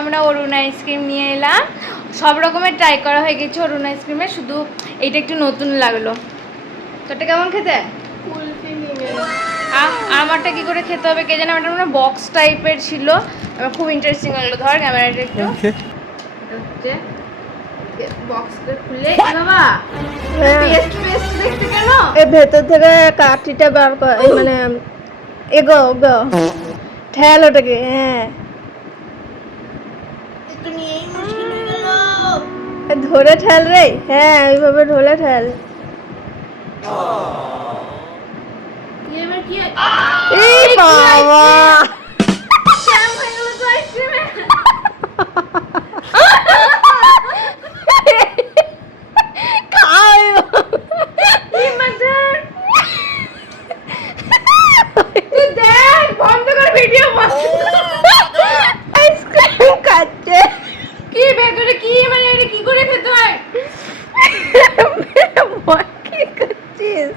আমরা অরুণ আইসক্রিম নিয়ে এলাম। সব রকমের ট্রাই করা হয়ে গেছে অরুণ আইসক্রিমে, শুধু এইটা একটু নতুন লাগলো। তোটা কেমন খেতে? আমারটা কি করে খেতে হবে কে জানে, আমার মনে বক্স টাইপের ছিল, আমার খুব ইন্টারেস্টিং লাগলো। ধর ক্যামেরাটা একটু, হচ্ছে বক্সটা খুলে বাবা পেস্ট পেস্ট দেখতে কেন? এই ভেতর থেকে কাঠিটা বার কর, এই মানে এগো গো ঠেল ওটাকে। হ্যাঁ, একটু নিয়েই মুশকিল হয়ে গেল। ধরে ঠেল রে। হ্যাঁ, এইভাবে ধরে ঠেল। এবার কি এই বাবা, জ্যাম হয়ে গেল তো আইসক্রিমে। খাই এই মাদার, তুই দেখ, বন্ধ কর ভিডিও, বন্ধ কর। আইসক্রিম খাচ্ছে। কি ভেতরে কি, মানে এটা কি করে খেতে হয়? কি করছিস?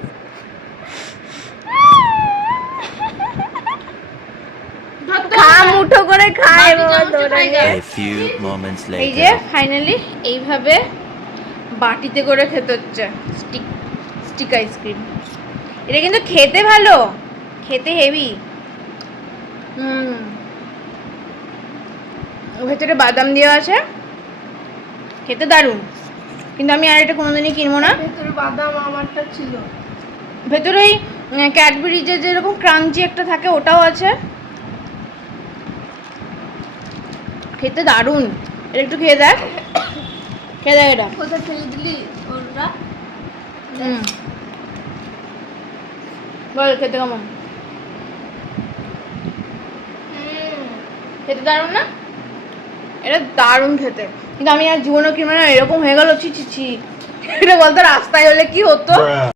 ধর তো, খা, মুঠো করে খায় বাটি বাবা, চামচে ধরে খাই নিয়ে। গা। A few moments এই যে later. ফাইনালি এইভাবে বাটিতে করে খেতে হচ্ছে স্টিক আইসক্রিম। এটা কিন্তু খেতে ভালো, খেতে হেভি। ভেতরে বাদাম দেওয়া আছে, খেতে দারুণ। কিন্তু আমি আর এটা কোনোদিনই কিনবো না। ভেতরে বাদাম আমারটা ছিল। ভেতরে ওই ক্যাডবেরিজের যেরকম ক্রাঞ্চি একটা থাকে ওটাও আছে, খেতে দারুণ। এটা একটু খেয়ে দেখ, খেয়ে দেখ এটা। কোথায় ফেলে দিলি ওটা? বল খেতে কেমন? খেতে দারুণ না? এটা দারুণ খেতে, কিন্তু আমি আর জীবনে কিনবো না। এরকম হয়ে গেল, ছি ছি ছি। এটা বলতো রাস্তায় হলে কি হতো।